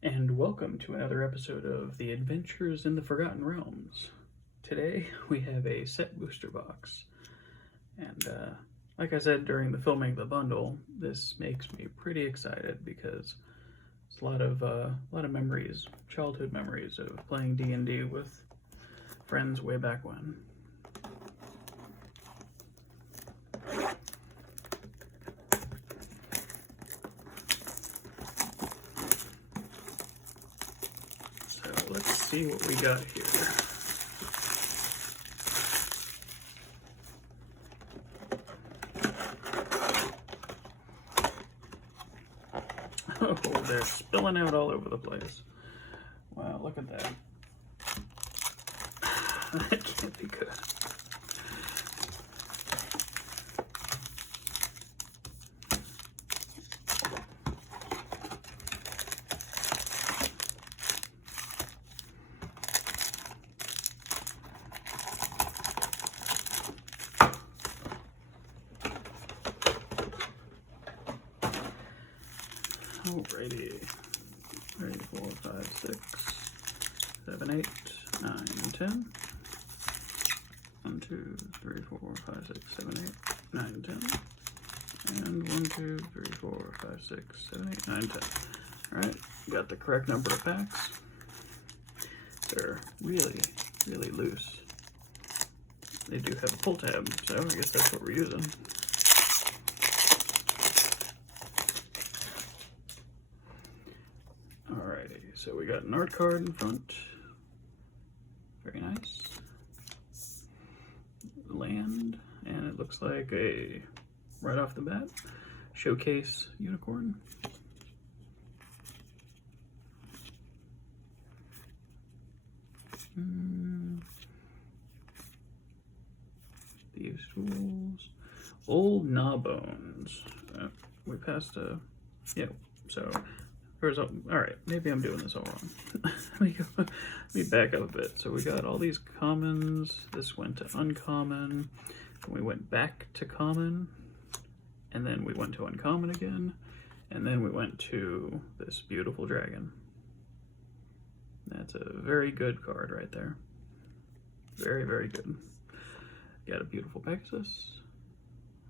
And welcome to another episode of The Adventures in the Forgotten Realms. Today we have a set booster box, and like I said during the filming of the bundle, this makes me pretty excited because it's a lot of memories, childhood memories of playing D&D with friends way back when. So let's see what we got here. Oh, they're spilling out all over the place. Wow, look at that. That can't be good. Alrighty. 3, 4, 5, 6, 7, 8, 9, 10. 1, 2, 3, 4, 5, 6, 7, 8, 9, 10. And 1, 2, 3, 4, 5, 6, 7, 8, 9, 10. Alright, got the correct number of packs. They're really, really loose. They do have a pull tab, so I guess that's what we're using. Alrighty, so we got an art card in front. Very nice. Land, and it looks like a, right off the bat, showcase unicorn. Thieves' Tools. Old Gnawbones. We passed a, yeah, so there's a, alright, maybe I'm doing this all wrong. Let me back up a bit. So we got all these commons, this went to uncommon, and we went back to common, and then we went to uncommon again, and then we went to this beautiful dragon. That's a very good card right there. Very, very good. Got a beautiful Pegasus.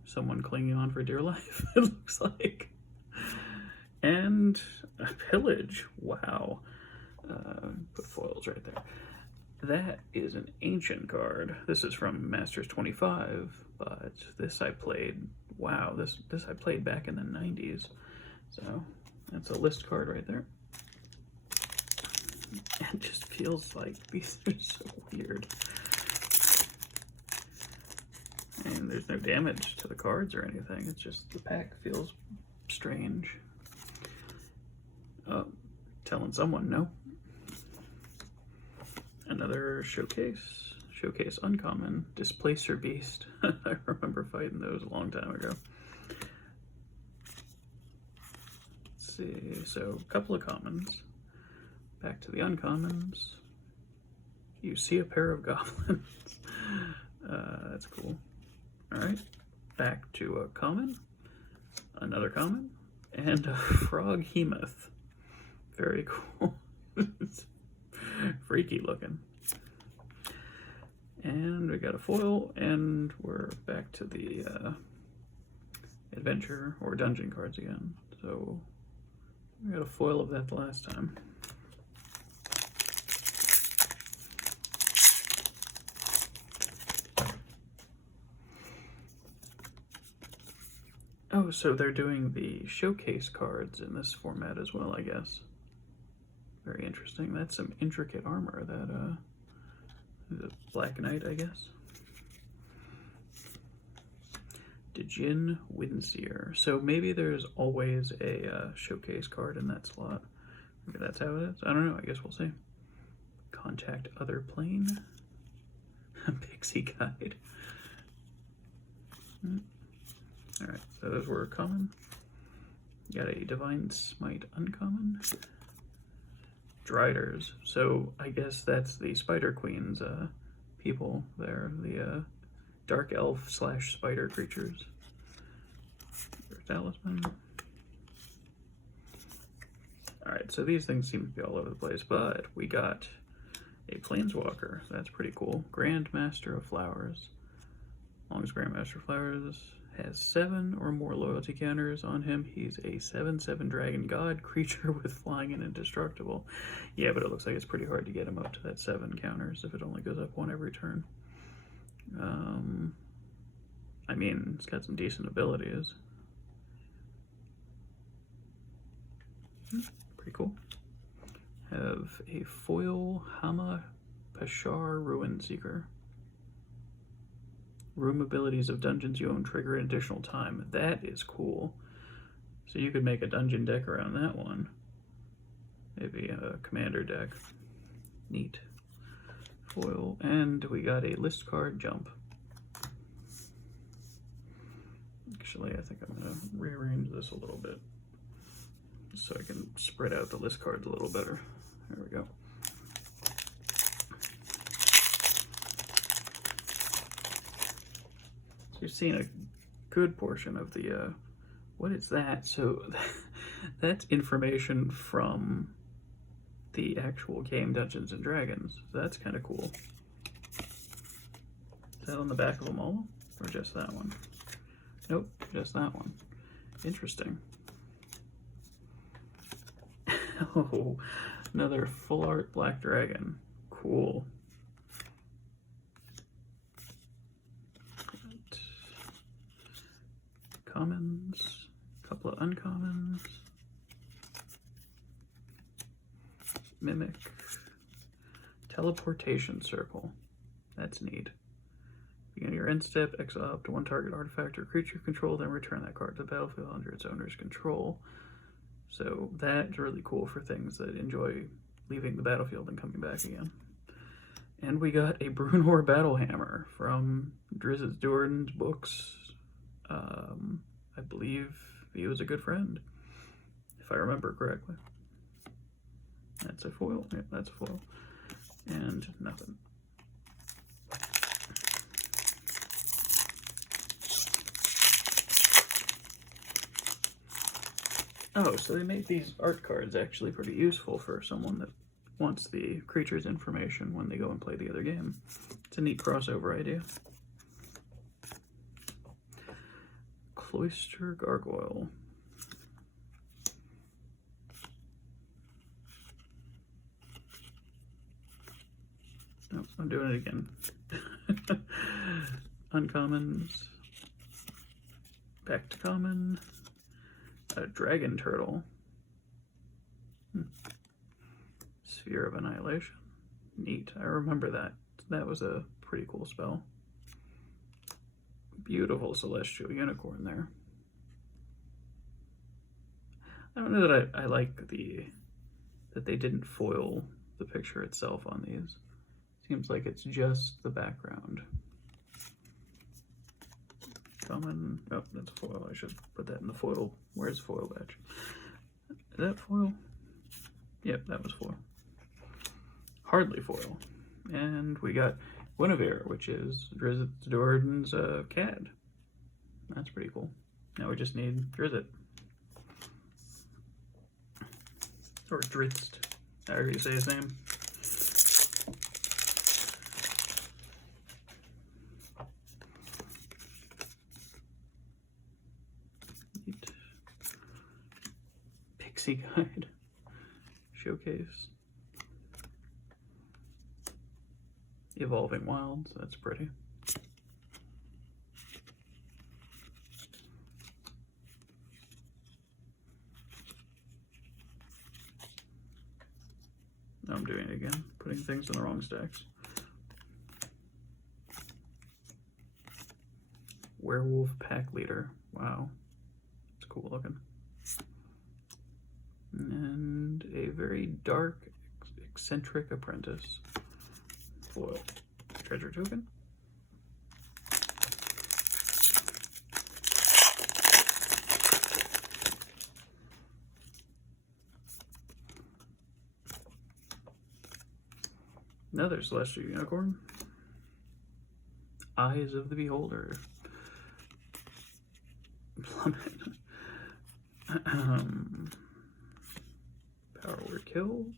Someone clinging on for dear life, it looks like. And a pillage. Wow. Put foils right there. That is an ancient card. This is from Masters 25, but this I played, wow, this I played back in the 90s. So that's a list card right there. It just feels like these are so weird. And there's no damage to the cards or anything. It's just the pack feels strange. Telling someone no. Another showcase. Showcase uncommon. Displacer Beast. I remember fighting those a long time ago. Let's see. So, a couple of commons. Back to the uncommons. You see a pair of goblins. That's cool. Alright. Back to a common. Another common. And a Froghemoth. Very cool. Freaky looking. And we got a foil, and we're back to the adventure or dungeon cards again. So we got a foil of that the last time. Oh, so they're doing the showcase cards in this format as well, I guess. Very interesting. That's some intricate armor. That is a Black Knight, I guess. Djinn Windseer. So maybe there's always a showcase card in that slot. Maybe that's how it is. I don't know. I guess we'll see. Contact Other Plane. Pixie Guide. Alright, so those were common. Got a Divine Smite uncommon. Driders. So I guess that's the Spider Queen's people there. The dark elf / spider creatures. There's Talisman. Alright, so these things seem to be all over the place, but we got a Planeswalker. That's pretty cool. Grandmaster of Flowers. As long as Grandmaster of Flowers has 7 or more loyalty counters on him, he's a 7/7 dragon god creature with flying and indestructible. Yeah, but it looks like it's pretty hard to get him up to that 7 counters if it only goes up 1 every turn. I mean, it's got some decent abilities. Pretty cool. Have a foil Hama Pashar Ruin Seeker. Room abilities of dungeons you own trigger an additional time. That is cool. So you could make a dungeon deck around that one. Maybe a commander deck. Neat. Foil. And we got a list card jump. Actually, I think I'm going to rearrange this a little bit so I can spread out the list cards a little better. There we go. So you've seen a good portion of the, what is that? So that's information from the actual game Dungeons and Dragons. So that's kind of cool. Is that on the back of them all? Or just that one? Nope, just that one. Interesting. Oh, another full art black dragon. Cool. Commons, a couple of uncommons. Mimic. Teleportation circle. That's neat. Begin your end step, exile up to 1 target artifact or creature you control, then return that card to the battlefield under its owner's control. So that's really cool for things that enjoy leaving the battlefield and coming back again. And we got a Brunor Battlehammer from Drizzt Do'Urden's books. I believe he was a good friend, if I remember correctly. That's a foil. Yeah, that's a foil. And nothing. Oh, so they make these art cards actually pretty useful for someone that wants the creature's information when they go and play the other game. It's a neat crossover idea. Cloister Gargoyle. Nope, I'm doing it again. Uncommons. Back to common. A dragon turtle. Sphere of Annihilation. Neat. I remember that. That was a pretty cool spell. Beautiful celestial unicorn there. I don't know that I like that they didn't foil the picture itself on these. Seems like it's just the background. Common. Oh, that's foil. I should put that in the foil. Where's the foil badge? Is that foil? Yep, that was foil. Hardly foil. And we got Guinevere, which is Drizzt Do'Urden's cat. That's pretty cool. Now we just need Drizzt. Or Drizzt, however you say his name. Neat. Pixie Guide. Showcase. Evolving Wilds, that's pretty. Now I'm doing it again, putting things in the wrong stacks. Werewolf Pack Leader, wow, it's cool looking. And a very dark, eccentric apprentice. Foil. Treasure token. Another Celestial Unicorn. Eyes of the Beholder. Plummet. Overkill.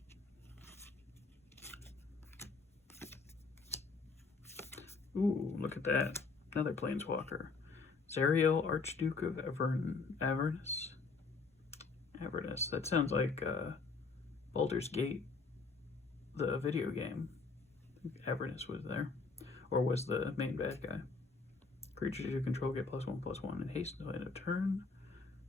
Ooh, look at that. Another Planeswalker. Zariel, Archduke of Avernus. Avernus. That sounds like Baldur's Gate, the video game. Avernus was there. Or was the main bad guy. Creatures you control get +1/+1 in haste until end of turn.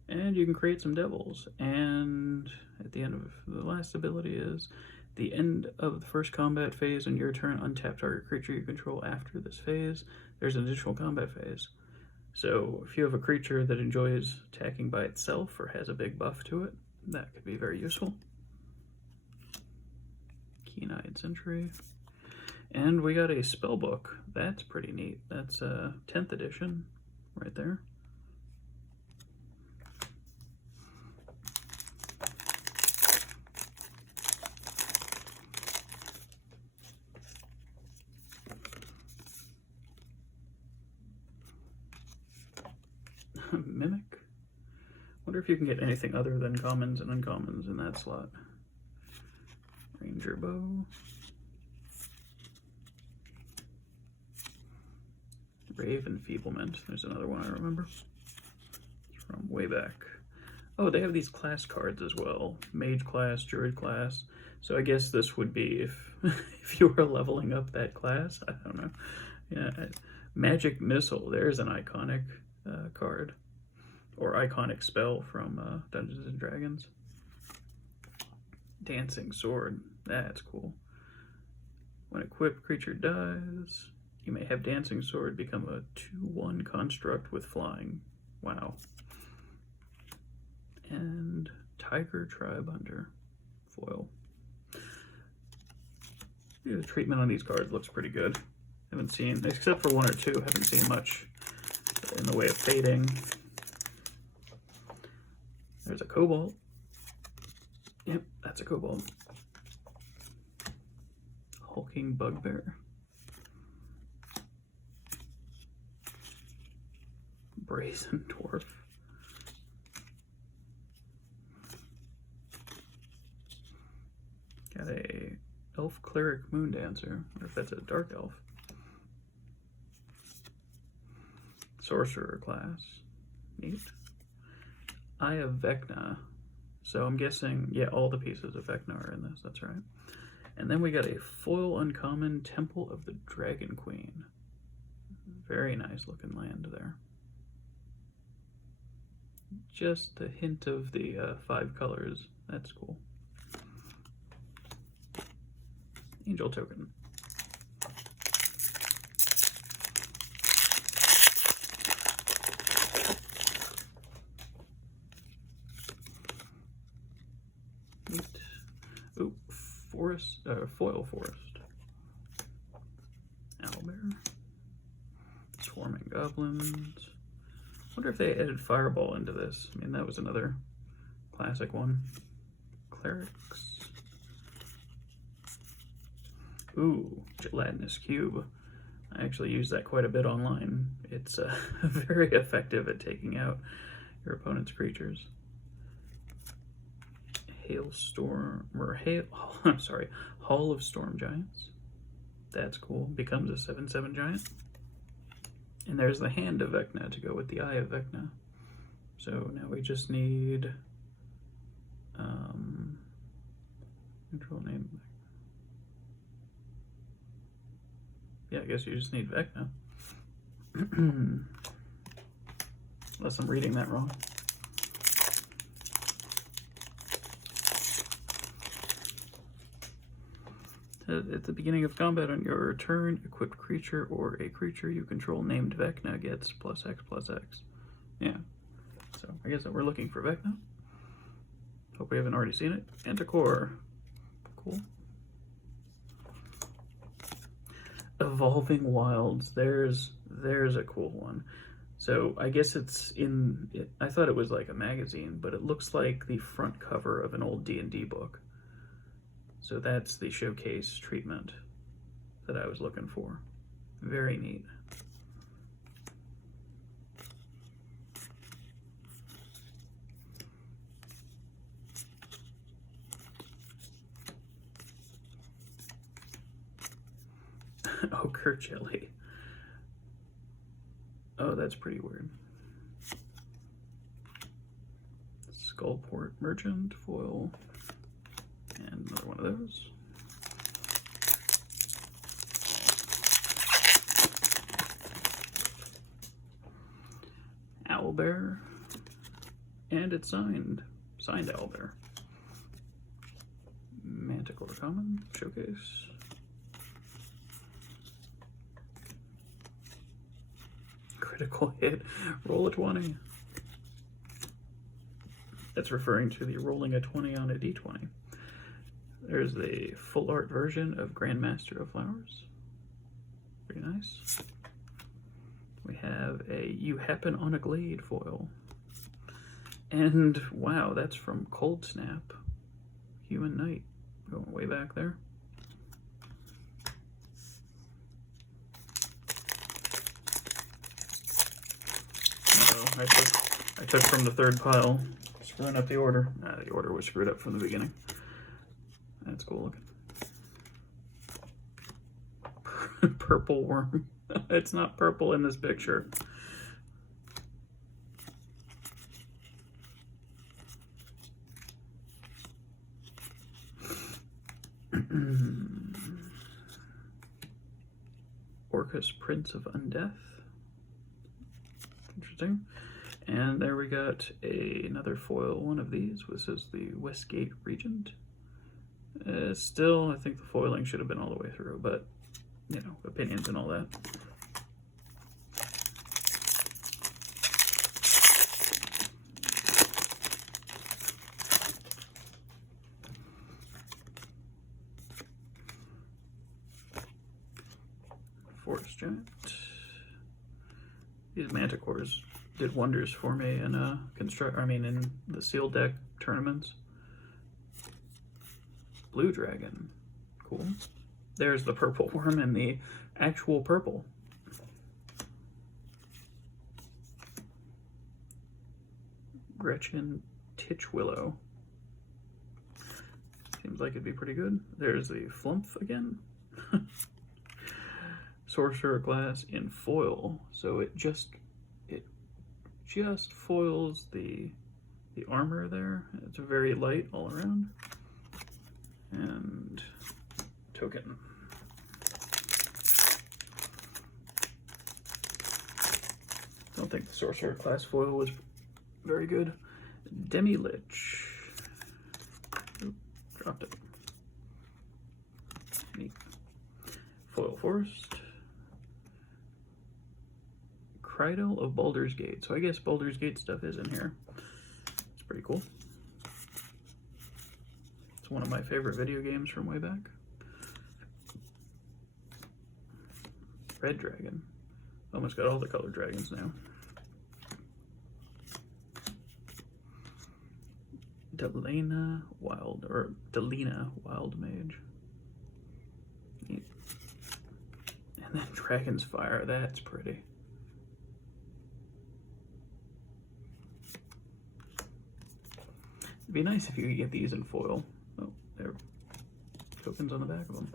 And you can create some devils. And at the end of the last ability is the end of the first combat phase on your turn, untap target creature you control after this phase. There's an additional combat phase. So if you have a creature that enjoys attacking by itself or has a big buff to it, that could be very useful. Keen-Eyed Sentry. And we got a spell book. That's pretty neat. That's 10th edition right there. Mimic. Wonder if you can get anything other than commons and uncommons in that slot. Ranger Bow. Rave Enfeeblement. There's another one I remember. It's from way back. Oh, they have these class cards as well. Mage class, Druid class. So I guess this would be if if you were leveling up that class. I don't know. Yeah, Magic Missile. There's an iconic card. Or iconic spell from Dungeons and Dragons. Dancing Sword. That's cool. When equipped creature dies, you may have Dancing Sword become a 2/1 construct with flying. Wow. And Tiger Tribe Hunter. Foil. Yeah, the treatment on these cards looks pretty good. Haven't seen, except for one or two, haven't seen much in the way of fading. There's a Cobalt. Yep, that's a Cobalt. Hulking Bugbear. Brazen Dwarf. Got a Elf Cleric Moondancer. I wonder if that's a Dark Elf. Sorcerer class. Neat. Eye of Vecna. So I'm guessing, yeah, all the pieces of Vecna are in this, that's right. And then we got a foil uncommon Temple of the Dragon Queen. Very nice looking land there. Just a hint of the 5 colors. That's cool. Angel token. Neat. Ooh, forest, foil forest. Owlbear. Swarming goblins. Wonder if they added Fireball into this. I mean, that was another classic one. Clerics. Ooh, Gelatinous Cube. I actually use that quite a bit online. It's very effective at taking out your opponent's creatures. Hailstorm, or I'm sorry, Hall of Storm Giants. That's cool. Becomes a 7/7 giant. And there's the Hand of Vecna to go with the Eye of Vecna. So now we just need control name. Yeah, I guess you just need Vecna. Unless I'm reading that wrong. At the beginning of combat on your turn, equipped creature or a creature you control named Vecna gets +X/+X. Yeah. So I guess that we're looking for Vecna. Hope we haven't already seen it. Anticore. Cool. Evolving Wilds. There's a cool one. So I guess it's in it, I thought it was like a magazine, but it looks like the front cover of an old D&D book. So that's the showcase treatment that I was looking for. Very neat. Ochre jelly. Oh, that's pretty weird. Skullport Merchant foil. And another one of those. Owlbear. And it's signed. Signed Owlbear. Manticore Common Showcase. Critical hit. Roll a 20. That's referring to the rolling a 20 on a d20. There's the full art version of Grandmaster of Flowers. Pretty nice. We have a You Happen on a Glade foil. And wow, that's from Cold Snap. Human Knight. Going way back there. I took from the third pile, screwing up the order. The order was screwed up from the beginning. That's cool looking. Purple worm. It's not purple in this picture. Orcus, Prince of Undeath. Interesting. And there we got another foil one of these. This is the Westgate Regent. Still, I think the foiling should have been all the way through, but, you know, opinions and all that. Forest Giant. These Manticores did wonders for me in in the sealed deck tournaments. Blue Dragon. Cool. There's the purple worm and the actual purple. Gretchen Titchwillow. Seems like it'd be pretty good. There's the Flumph again. Sorcerer class in foil, so it just foils the armor there. It's very light all around. And token. Don't think the Sorcerer class foil was very good. Demi-Lich. Oop, dropped it. Neat. Foil Forest. Cridle of Baldur's Gate. So I guess Baldur's Gate stuff is in here. It's pretty cool. It's one of my favorite video games from way back. Red Dragon. Almost got all the colored dragons now. Delina Wild Mage. Neat. And then Dragon's Fire. That's pretty. It'd be nice if you could get these in foil. Oh, there are tokens on the back of them.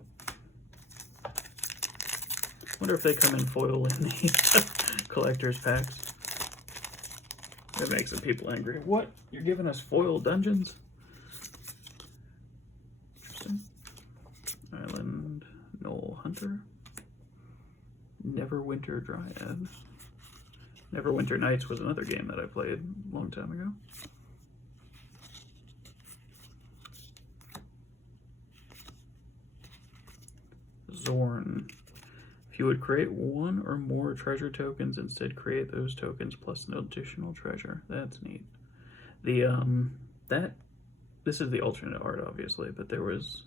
Wonder if they come in foil in the collector's packs. That makes some people angry. What? You're giving us foil dungeons? Interesting. Island Knoll Hunter. Neverwinter Dryad. Neverwinter Nights was another game that I played a long time ago. Zorn. If you would create one or more treasure tokens, instead create those tokens plus an additional treasure. That's neat. This is the alternate art, obviously, but there was,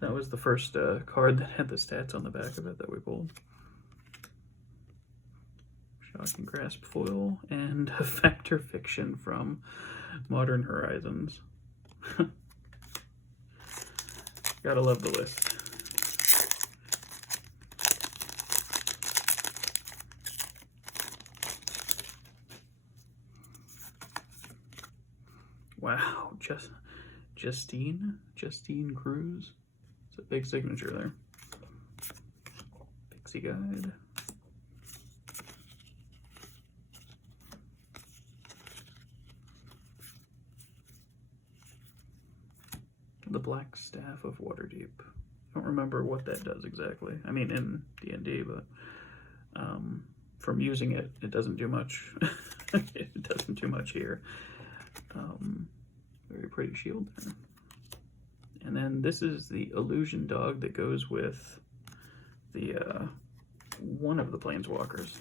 that was the first card that had the stats on the back of it that we pulled. Shocking Grasp foil and a Factor Fiction from Modern Horizons. Gotta love the list. Wow, Justine Cruz. It's a big signature there. Pixie Guide. The Black Staff of Waterdeep. I don't remember what that does exactly. I mean, in D&D, but from using it, it doesn't do much. It doesn't do much here. Very pretty shield there. And then this is the illusion dog that goes with the one of the planeswalkers.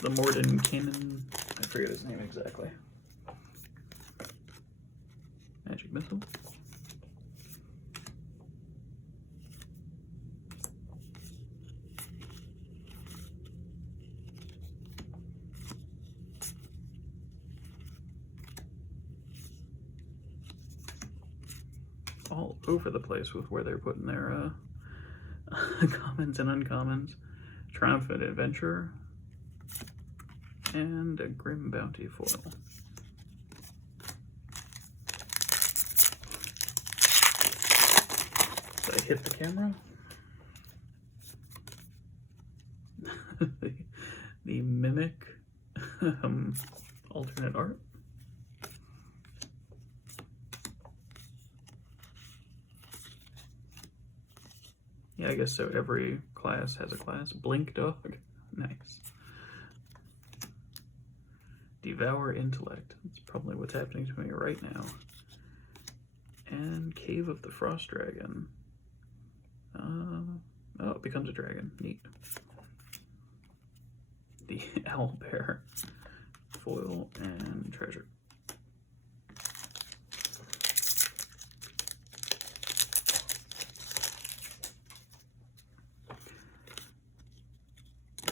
The Mordenkainen, I forget his name exactly. Magic Missile. All over the place with where they're putting their commons and uncommons. Triumphant Adventurer and a Grim Bounty foil. Did I hit the camera? the Mimic alternate art. Yeah, I guess so. Every class has a class. Blink Dog. Nice. Devour Intellect. That's probably what's happening to me right now. And Cave of the Frost Dragon. Oh, it becomes a dragon. Neat. The Owl Bear. Foil and treasure.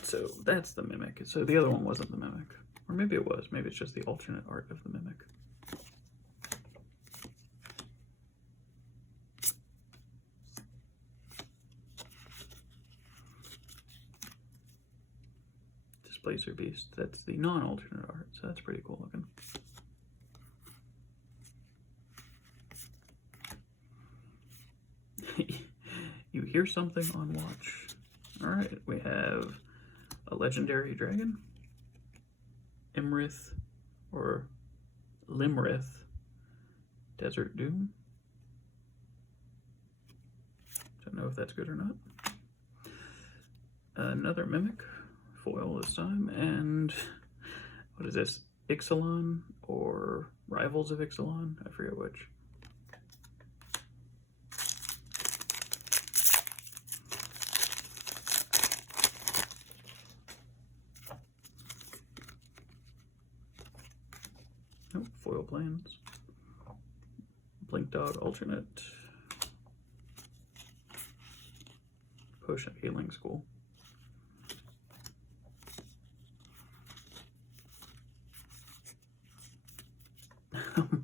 So that's the Mimic. So the other one wasn't the Mimic. Or maybe it was. Maybe it's just the alternate art of the Mimic. Displacer Beast. That's the non-alternate art. So that's pretty cool looking. You hear something on watch. Alright, we have a legendary dragon, Imrith or Limrith, Desert Doom. Don't know if that's good or not. Another Mimic, foil this time, and what is this? Ixalan or Rivals of Ixalan? I forget which. Foil Plans. Blink Dog alternate. Potion Healing School.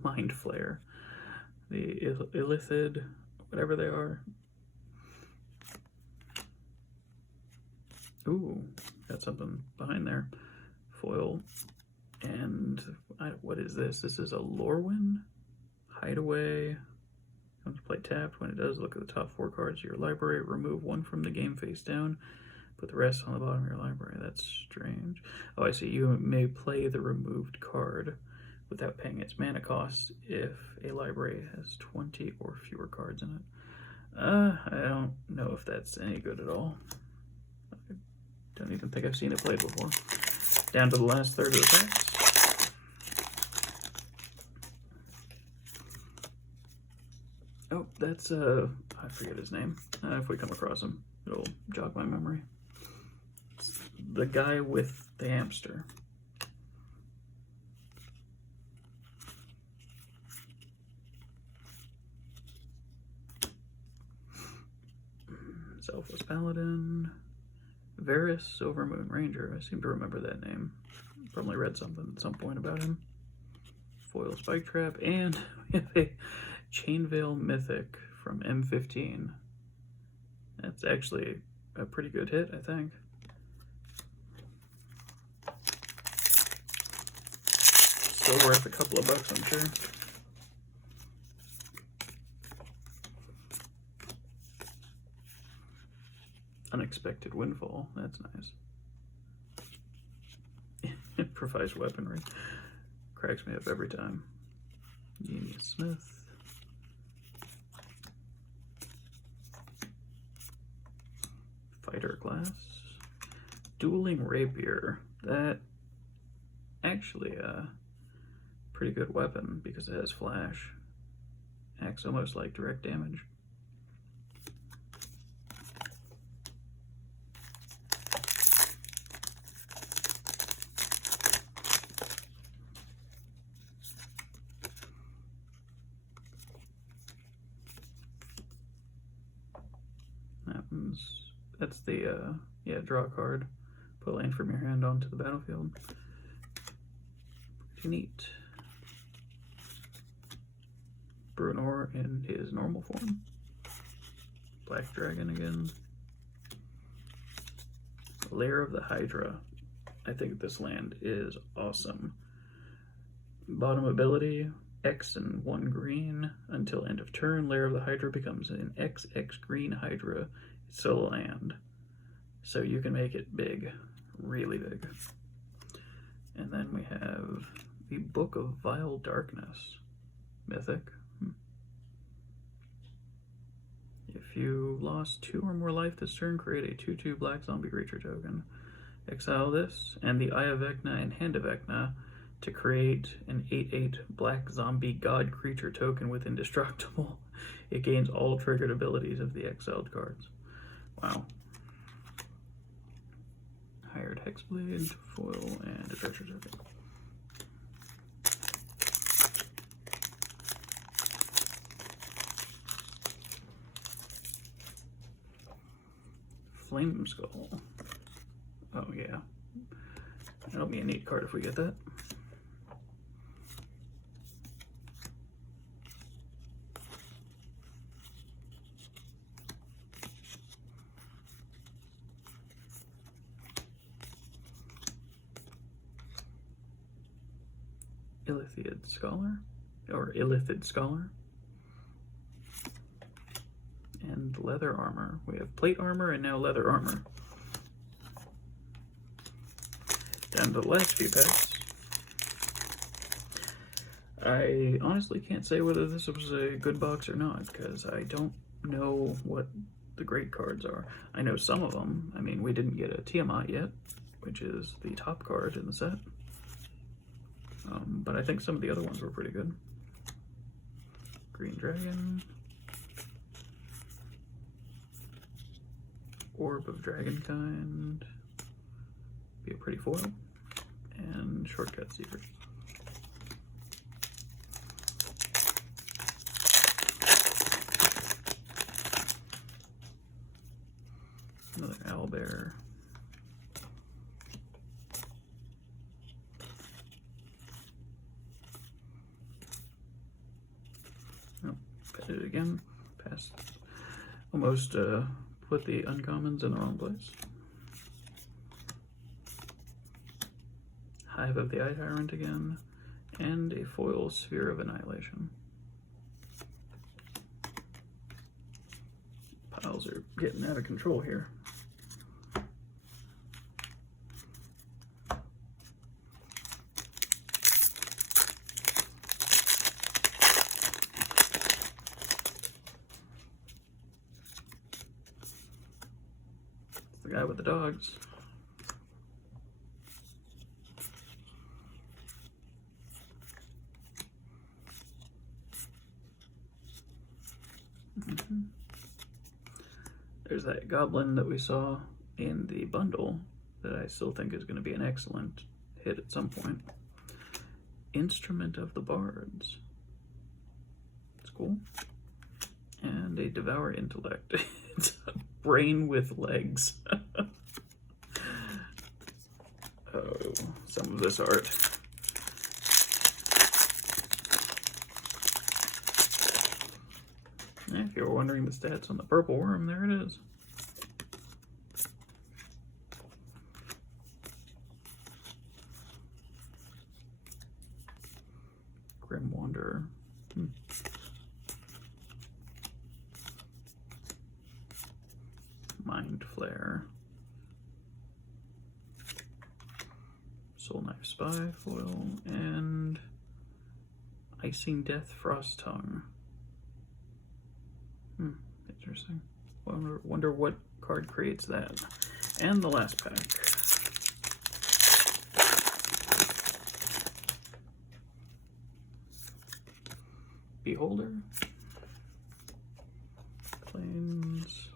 Mind Flayer. The Illithid, whatever they are. Ooh, got something behind there. Foil. And what is this? This is a Lorwyn Hideaway. Comes to play tapped. When it does, look at the top 4 cards of your library. Remove 1 from the game face down. Put the rest on the bottom of your library. That's strange. Oh, I see. You may play the removed card without paying its mana cost if a library has 20 or fewer cards in it. I don't know if that's any good at all. I don't even think I've seen it played before. Down to the last third of the packs. Oh, that's, I forget his name. If we come across him, it'll jog my memory. It's the guy with the hamster. Selfless Paladin. Varys Silvermoon Ranger. I seem to remember that name. Probably read something at some point about him. Foil Spike Trap. And we have a Chainveil Mythic from M15. That's actually a pretty good hit, I think. Still worth a couple of bucks, I'm sure. Unexpected windfall. That's nice. Improvised weaponry. Cracks me up every time. Genius Smith. Fighter class. Dueling Rapier. That actually a pretty good weapon because it has flash. Acts almost like direct damage. That's the yeah, draw a card, put land from your hand onto the battlefield. Pretty neat. Bruenor in his normal form. Black Dragon again. Lair of the Hydra. I think this land is awesome. Bottom ability, X and 1 green until end of turn. Lair of the Hydra becomes an XX green Hydra. It's a land. So you can make it big, really big. And then we have the Book of Vile Darkness. Mythic. If you lost 2 or more life this turn, create a 2/2 black zombie creature token. Exile this and the Eye of Vecna and Hand of Vecna to create an 8/8 black zombie god creature token with Indestructible. It gains all triggered abilities of the exiled cards. Wow. Hired Hexblade, foil, and a treasure token. Flame Skull. Oh yeah. That'll be a neat card if we get that. Illithid Scholar, or Illithid Scholar. And leather armor. We have plate armor and now leather armor. Down to the last few packs. I honestly can't say whether this was a good box or not, because I don't know what the great cards are. I know some of them. I mean, we didn't get a Tiamat yet, which is the top card in the set. But I think some of the other ones were pretty good. Green Dragon. Orb of Dragonkind. Be a pretty foil. And Shortcut Seeker. Another Owlbear. Oh, pet it again. Passed. Almost put the uncommons in the wrong place. Hive of the Eye Tyrant again. And a foil Sphere of Annihilation. Piles are getting out of control here. It's the guy with the dogs. There's that goblin that we saw in the bundle that I still think is going to be an excellent hit at some point. Instrument of the Bards. It's cool. And a Devour Intellect. It's a brain with legs. Oh, some of this art. If you were wondering the stats on the purple worm, there it is. Grim Wanderer. Mind Flare, Soul Knife Spy foil, and Icing Death Frost Tongue. Interesting. Wonder what card creates that. And the last pack. Beholder. Plains.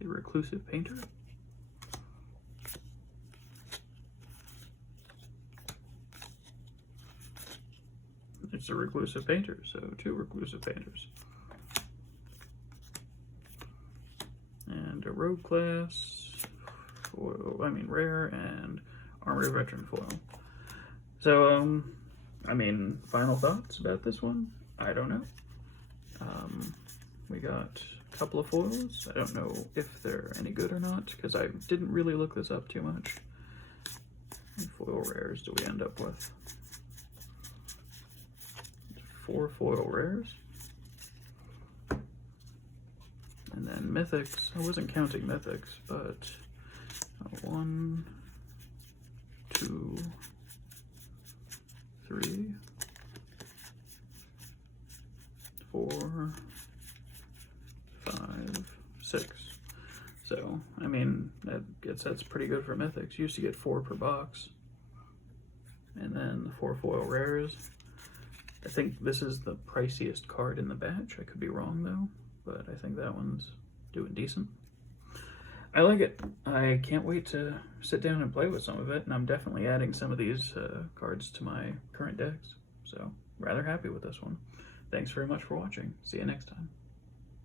The Reclusive Painter. It's a Reclusive Painter, so 2 Reclusive Painters. And a Rogue Class foil, rare, and Armored Veteran foil. So, final thoughts about this one? I don't know. We got a couple of foils. I don't know if they're any good or not, because I didn't really look this up too much. What foil rares do we end up with? 4 foil rares. And then mythics. I wasn't counting mythics, but 1, 2, 3, 4, 5, 6. So, that's pretty good for mythics. You used to get 4 per box. And then 4 foil rares. I think this is the priciest card in the batch. I could be wrong though, but I think that one's doing decent. I like it. I can't wait to sit down and play with some of it, and I'm definitely adding some of these cards to my current decks. So, rather happy with this one. Thanks very much for watching. See you next time.